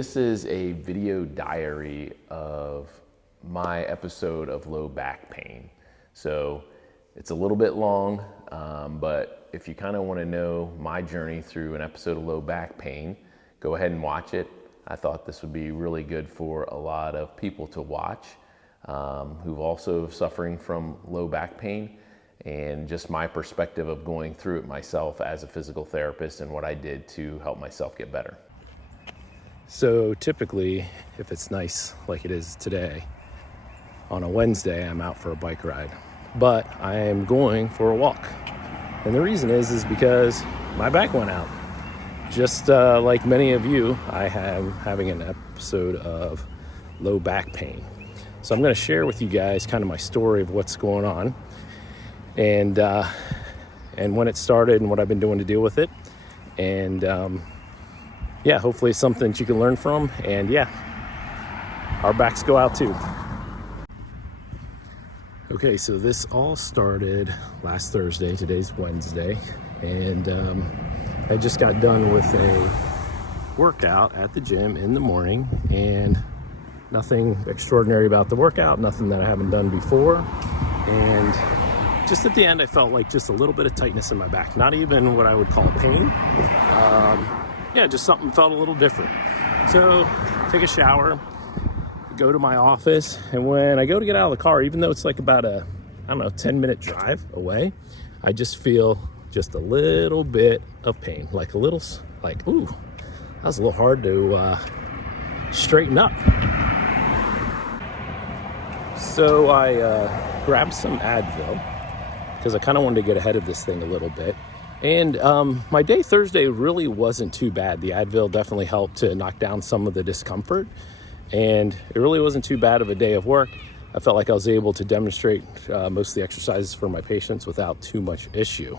This is a video diary of my episode of low back pain. So it's a little bit long, but if you kind of want to know my journey through an episode of low back pain, go ahead and watch it. I thought this would be really good for a lot of people to watch who've also suffering from low back pain, and just my perspective of going through it myself as a physical therapist and what I did to help myself get better. So typically, if it's nice like it is today, on a Wednesday, I'm out for a bike ride, but I am going for a walk. And the reason is because my back went out. Just like many of you, I am having an episode of low back pain. So I'm going to share with you guys kind of my story of what's going on and when it started and what I've been doing to deal with it. And yeah, hopefully it's something that you can learn from. And yeah, our backs go out too. Okay, so this all started last Thursday. Today's Wednesday. And I just got done with a workout at the gym in the morning. And nothing extraordinary about the workout, nothing that I haven't done before. And just at the end, I felt like just a little bit of tightness in my back. Not even what I would call pain. Yeah, just something felt a little different. So take a shower, go to my office, and when I go to get out of the car, even though it's like about a, 10-minute drive away, I just feel just a little bit of pain, like ooh, that was a little hard to straighten up. So I grabbed some Advil because I kind of wanted to get ahead of this thing a little bit. And my day Thursday really wasn't too bad. The Advil definitely helped to knock down some of the discomfort. And it really wasn't too bad of a day of work. I felt like I was able to demonstrate most of the exercises for my patients without too much issue.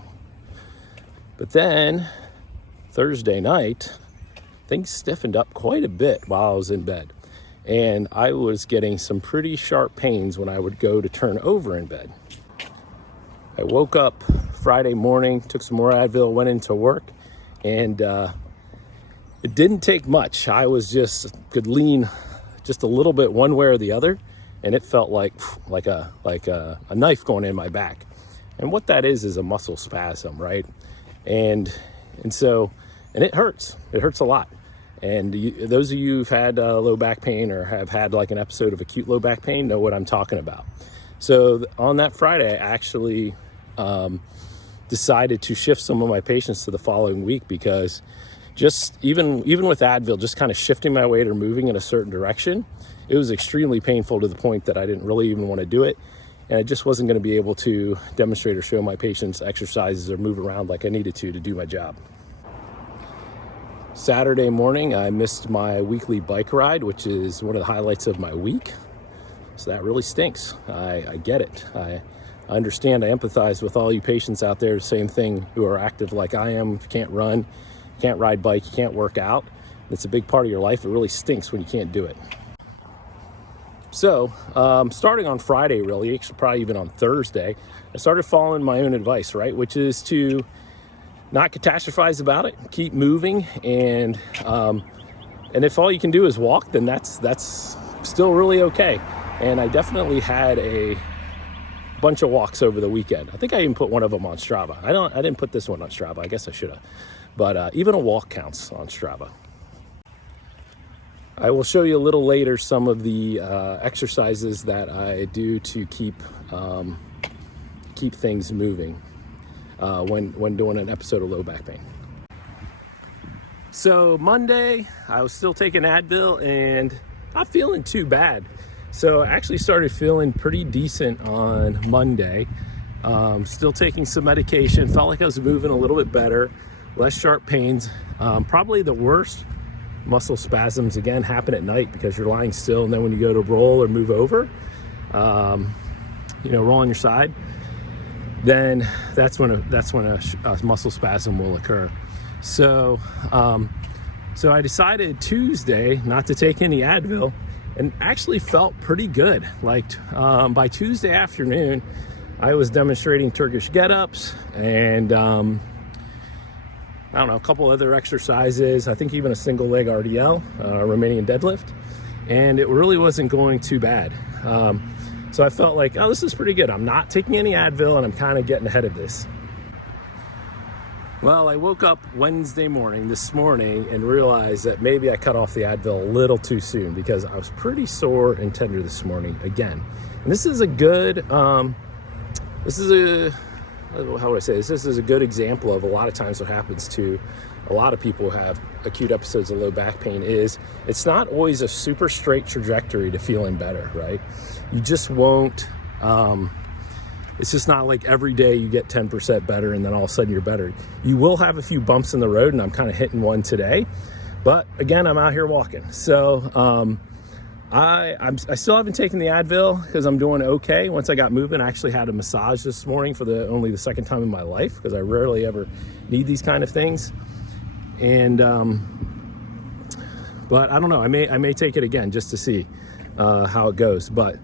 But then Thursday night, things stiffened up quite a bit while I was in bed. And I was getting some pretty sharp pains when I would go to turn over in bed. I woke up Friday morning, took some more Advil, went into work, and it didn't take much. I could lean just a little bit one way or the other, and it felt like a knife going in my back. And what that is a muscle spasm, right? And it hurts. It hurts a lot. And those of you who've had low back pain or have had like an episode of acute low back pain know what I'm talking about. So on that Friday, I actually decided to shift some of my patients to the following week, because just even with Advil, just kind of shifting my weight or moving in a certain direction, it was extremely painful to the point that I didn't really even want to do it. And I just wasn't going to be able to demonstrate or show my patients exercises or move around like I needed to do my job. Saturday morning, I missed my weekly bike ride, which is one of the highlights of my week. So that really stinks. I get it. I understand. I empathize with all you patients out there, the same thing, who are active like I am. You can't run, you can't ride bike, you can't work out. It's a big part of your life. It really stinks when you can't do it. So starting on Friday, really, probably even on Thursday, I started following my own advice, right? Which is to not catastrophize about it, keep moving. And if all you can do is walk, then that's still really okay. And I definitely had a bunch of walks over the weekend. I think I even put one of them on Strava. I didn't put this one on Strava. I guess I should have. But even a walk counts on Strava. I will show you a little later some of the exercises that I do to keep things moving when doing an episode of low back pain. So Monday, I was still taking Advil and not feeling too bad. So I actually started feeling pretty decent on Monday. Still taking some medication. Felt like I was moving a little bit better. Less sharp pains. Probably the worst muscle spasms, again, happen at night because you're lying still. And then when you go to roll or move over, roll on your side, then that's when a muscle spasm will occur. So I decided Tuesday not to take any Advil, and actually felt pretty good. Like by Tuesday afternoon, I was demonstrating Turkish get-ups and I don't know, a couple other exercises, I think even a single leg RDL, Romanian deadlift, and it really wasn't going too bad. So I felt like, oh, this is pretty good. I'm not taking any Advil and I'm kind of getting ahead of this. Well, I woke up Wednesday morning this morning and realized that maybe I cut off the Advil a little too soon because I was pretty sore and tender this morning again. And this is a good, how would I say this? This is a good example of a lot of times what happens to a lot of people who have acute episodes of low back pain is it's not always a super straight trajectory to feeling better, right? You just won't, it's just not like every day you get 10% better and then all of a sudden you're better. You will have a few bumps in the road, and I'm kind of hitting one today. But again, I'm out here walking. So I still haven't taken the Advil because I'm doing okay. Once I got moving, I actually had a massage this morning for only the second time in my life because I rarely ever need these kind of things. And but I don't know. I may take it again just to see how it goes. But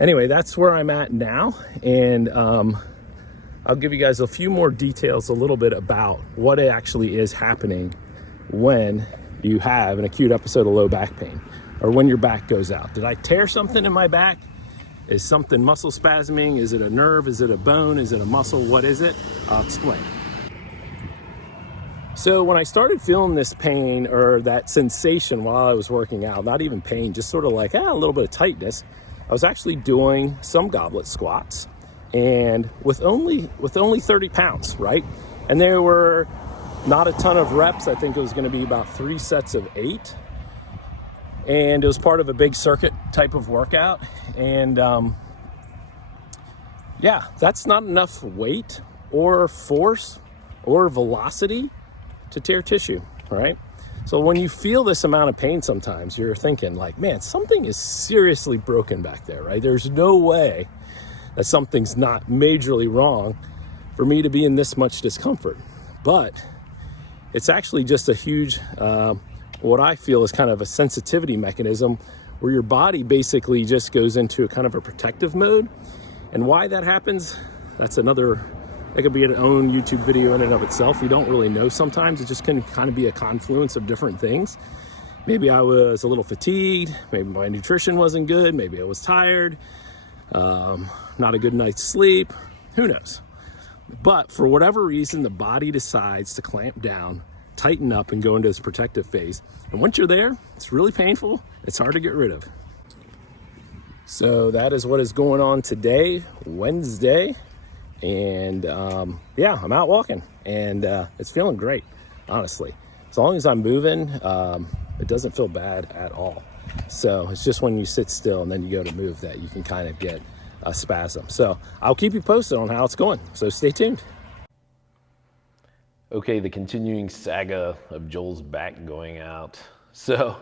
anyway, that's where I'm at now, and I'll give you guys a few more details a little bit about what actually is happening when you have an acute episode of low back pain or when your back goes out. Did I tear something in my back? Is something muscle spasming? Is it a nerve? Is it a bone? Is it a muscle? What is it? I'll explain. So when I started feeling this pain or that sensation while I was working out, not even pain, just sort of like a little bit of tightness, I was actually doing some goblet squats and with only 30 pounds, right? And there were not a ton of reps. I think it was going to be about 3 sets of 8. And it was part of a big circuit type of workout. And yeah, that's not enough weight or force or velocity to tear tissue, right? So when you feel this amount of pain sometimes, you're thinking like, man, something is seriously broken back there, right? There's no way that something's not majorly wrong for me to be in this much discomfort. But it's actually just a huge, what I feel is kind of a sensitivity mechanism where your body basically just goes into a kind of a protective mode. And why that happens, it could be an own YouTube video in and of itself. You don't really know sometimes. It just can kind of be a confluence of different things. Maybe I was a little fatigued. Maybe my nutrition wasn't good. Maybe I was tired. Not a good night's sleep. Who knows? But for whatever reason, the body decides to clamp down, tighten up, and go into this protective phase. And once you're there, it's really painful. It's hard to get rid of. So that is what is going on today, Wednesday. And yeah, I'm out walking and it's feeling great, honestly. As long as I'm moving, it doesn't feel bad at all. So it's just when you sit still and then you go to move that you can kind of get a spasm. So I'll keep you posted on how it's going. So stay tuned. Okay, the continuing saga of Joel's back going out. So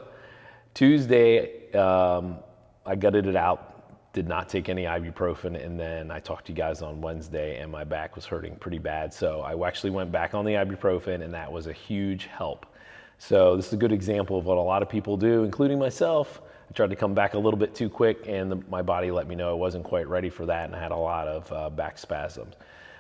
Tuesday, I gutted it out. Did not take any ibuprofen, and then I talked to you guys on Wednesday and my back was hurting pretty bad. So I actually went back on the ibuprofen, and that was a huge help. So this is a good example of what a lot of people do, including myself. I tried to come back a little bit too quick, and my body let me know I wasn't quite ready for that, and I had a lot of back spasms.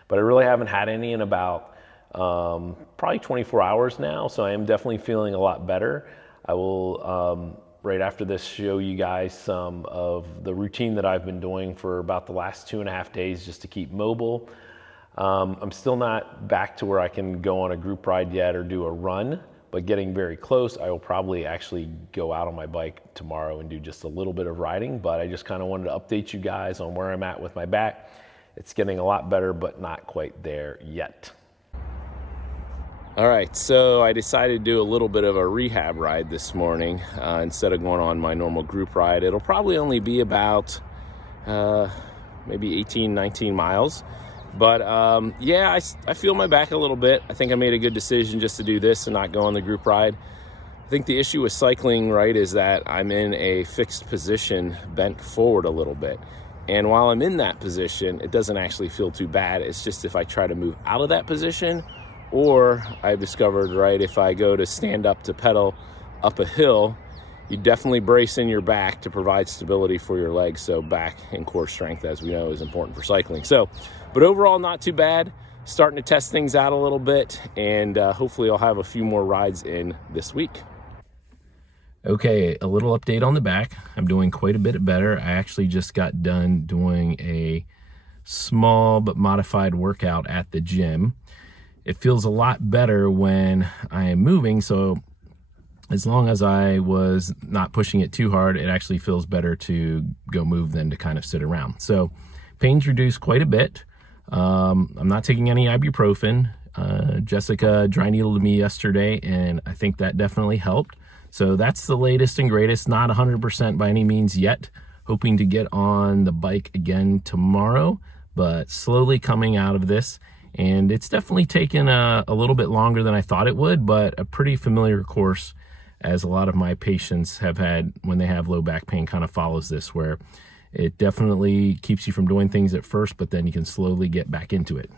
But I really haven't had any in about probably 24 hours now, so I am definitely feeling a lot better. I will right after this show you guys some of the routine that I've been doing for about the last 2.5 days just to keep mobile. I'm still not back to where I can go on a group ride yet or do a run, but getting very close. I will probably actually go out on my bike tomorrow and do just a little bit of riding, but I just kind of wanted to update you guys on where I'm at with my back. It's getting a lot better, but not quite there yet. All right, so I decided to do a little bit of a rehab ride this morning instead of going on my normal group ride. It'll probably only be about maybe 18, 19 miles. But yeah, I feel my back a little bit. I think I made a good decision just to do this and not go on the group ride. I think the issue with cycling, right, is that I'm in a fixed position, bent forward a little bit. And while I'm in that position, it doesn't actually feel too bad. It's just if I try to move out of that position, or I've discovered, right, if I go to stand up to pedal up a hill, you definitely brace in your back to provide stability for your legs. So back and core strength, as we know, is important for cycling. So, but overall, not too bad. starting to test things out a little bit, and hopefully I'll have a few more rides in this week. Okay, a little update on the back. I'm doing quite a bit better. I actually just got done doing a small but modified workout at the gym. It feels a lot better when I am moving, so as long as I was not pushing it too hard, it actually feels better to go move than to kind of sit around. So pain's reduced quite a bit. I'm not taking any ibuprofen. Jessica dry needled me yesterday, and I think that definitely helped. So that's the latest and greatest, not 100% by any means yet. Hoping to get on the bike again tomorrow, but slowly coming out of this. And it's definitely taken a little bit longer than I thought it would, but a pretty familiar course, as a lot of my patients have had when they have low back pain, kind of follows this, where it definitely keeps you from doing things at first, but then you can slowly get back into it.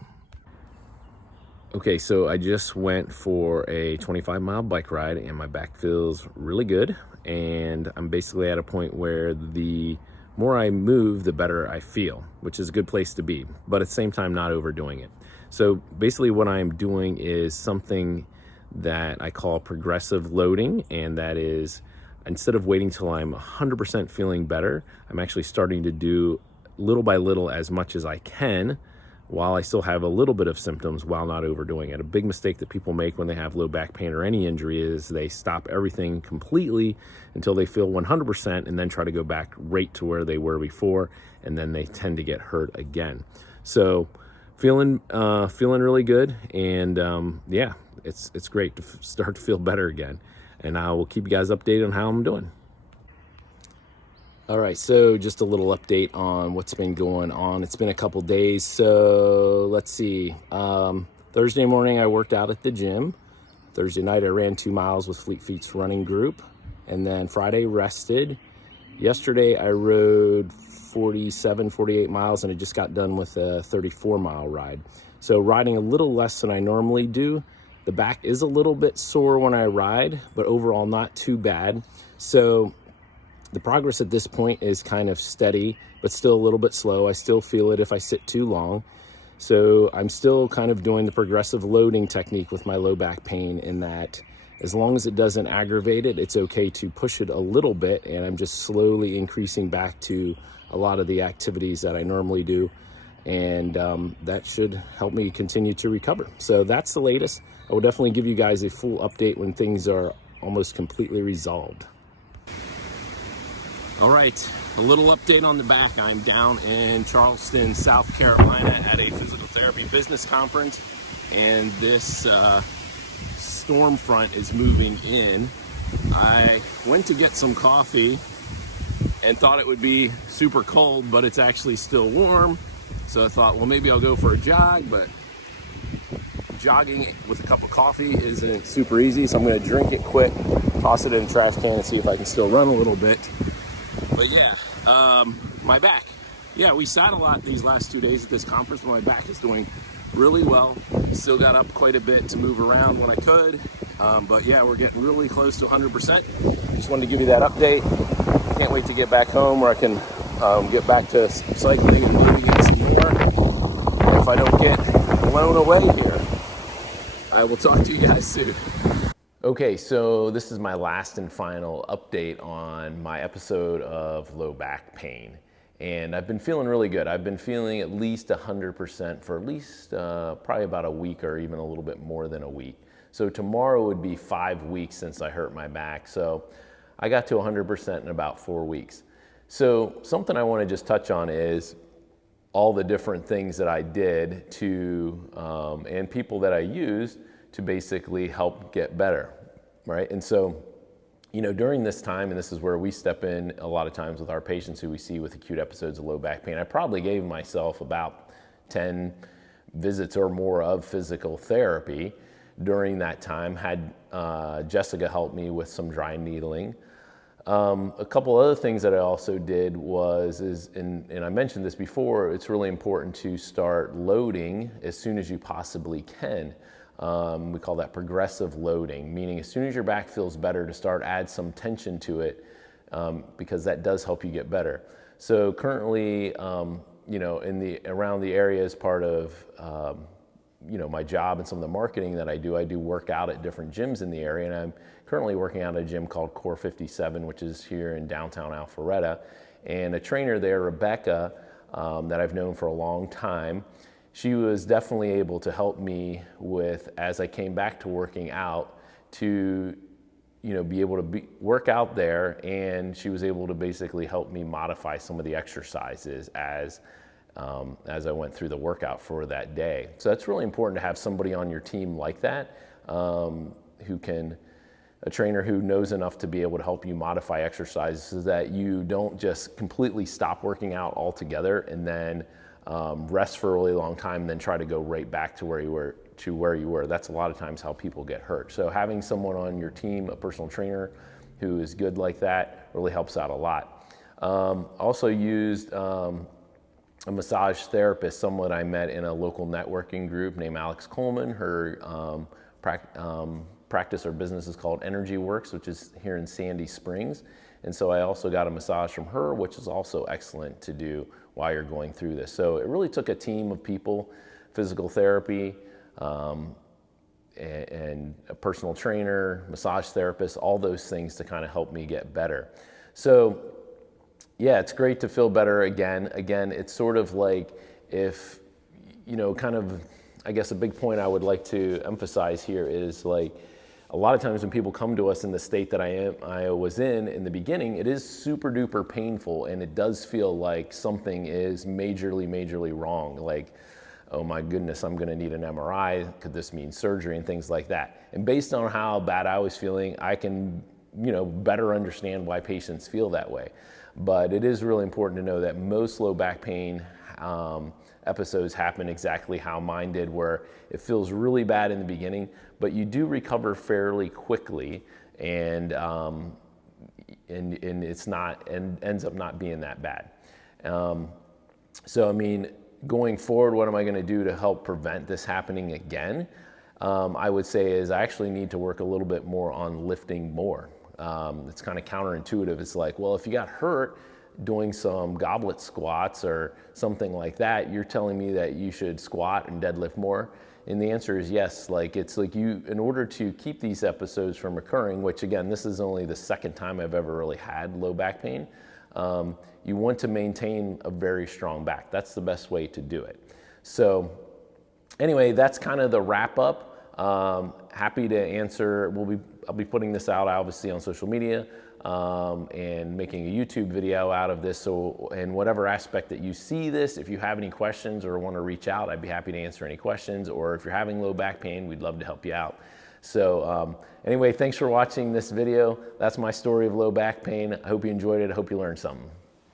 Okay, so I just went for a 25-mile bike ride, and my back feels really good. And I'm basically at a point where the more I move, the better I feel, which is a good place to be, but at the same time, not overdoing it. So basically what I'm doing is something that I call progressive loading, and that is, instead of waiting till I'm 100% feeling better, I'm actually starting to do little by little as much as I can while I still have a little bit of symptoms, while not overdoing it. A big mistake that people make when they have low back pain or any injury is they stop everything completely until they feel 100% and then try to go back right to where they were before, and then they tend to get hurt again. So feeling really good, and yeah, it's great to start to feel better again. And I will keep you guys updated on how I'm doing. All right, so just a little update on what's been going on. It's been a couple days, so let's see. Thursday morning, I worked out at the gym. Thursday night, I ran 2 miles with Fleet Feet's running group. And then Friday, rested. Yesterday, I rode 48 miles, and I just got done with a 34-mile ride. So riding a little less than I normally do. The back is a little bit sore when I ride, but overall not too bad. So the progress at this point is kind of steady, but still a little bit slow. I still feel it if I sit too long. So I'm still kind of doing the progressive loading technique with my low back pain, in that as long as it doesn't aggravate it, it's okay to push it a little bit, and I'm just slowly increasing back to a lot of the activities that I normally do. And that should help me continue to recover. So that's the latest. I will definitely give you guys a full update when things are almost completely resolved. All right, a little update on the back. I'm down in Charleston, South Carolina at a physical therapy business conference, and this storm front is moving in. I went to get some coffee and thought it would be super cold, but it's actually still warm. So I thought, well, maybe I'll go for a jog, but jogging with a cup of coffee isn't super easy. So I'm gonna drink it quick, toss it in a trash can, and see if I can still run a little bit. But yeah, my back. Yeah, we sat a lot these last 2 days at this conference, but my back is doing really well. Still got up quite a bit to move around when I could. But yeah, we're getting really close to 100%. Just wanted to give you that update. Can't wait to get back home where I can get back to cycling and moving in some more. And if I don't get blown away here, I will talk to you guys soon. Okay, so this is my last and final update on my episode of low back pain. And I've been feeling really good. I've been feeling at least 100% for at least probably about a week, or even a little bit more than a week. So tomorrow would be 5 weeks since I hurt my back. So I got to 100% in about 4 weeks. So something I want to just touch on is all the different things that I did to, and people that I used to basically help get better, right? And so, you know, during this time, and this is where we step in a lot of times with our patients who we see with acute episodes of low back pain, I probably gave myself about 10 visits or more of physical therapy during that time. Had Jessica help me with some dry needling. A couple other things that I also did and I mentioned this before, it's really important to start loading as soon as you possibly can. We call that progressive loading, meaning as soon as your back feels better, to start add some tension to it, because that does help you get better. So currently, you know, around the area as part of my job and some of the marketing that I do work out at different gyms in the area, and I'm currently working out at a gym called Core 57, which is here in downtown Alpharetta. And a trainer there, Rebecca, that I've known for a long time, she was definitely able to help me with, as I came back to working out, to be able to work out there, and she was able to basically help me modify some of the exercises as I went through the workout for that day. So that's really important to have somebody on your team like that, a trainer who knows enough to be able to help you modify exercises so that you don't just completely stop working out altogether and then rest for a really long time and then try to go right back to where you were. That's a lot of times how people get hurt. So having someone on your team, a personal trainer who is good like that, really helps out a lot. Also used a massage therapist, someone I met in a local networking group named Alex Coleman. Her practice or business is called Energy Works, which is here in Sandy Springs. And so I also got a massage from her, which is also excellent to do while you're going through this. So it really took a team of people, physical therapy, and a personal trainer, massage therapist, all those things to kind of help me get better. So yeah, it's great to feel better again. Again, it's sort of like if, I guess a big point I would like to emphasize here is like, a lot of times when people come to us in the state that I was in the beginning, it is super duper painful, and it does feel like something is majorly wrong. Like, oh my goodness, I'm gonna need an MRI. Could this mean surgery and things like that? And based on how bad I was feeling, I can, better understand why patients feel that way. But it is really important to know that most low back pain episodes happen exactly how mine did, where it feels really bad in the beginning, but you do recover fairly quickly, and it's not, and ends up not being that bad. So I mean, going forward, what am I going to do to help prevent this happening again? I would say is I actually need to work a little bit more on lifting more. It's kind of counterintuitive. It's like, well, if you got hurt doing some goblet squats or something like that, you're telling me that you should squat and deadlift more? And the answer is yes. Like, it's like in order to keep these episodes from occurring, which again, this is only the second time I've ever really had low back pain, you want to maintain a very strong back. That's the best way to do it. So anyway, that's kind of the wrap up. Happy to answer. I'll be putting this out obviously on social media, and making a YouTube video out of this. So in whatever aspect that you see this, if you have any questions or want to reach out, I'd be happy to answer any questions. Or if you're having low back pain, we'd love to help you out. So anyway, thanks for watching this video. That's my story of low back pain. I hope you enjoyed it. I hope you learned something.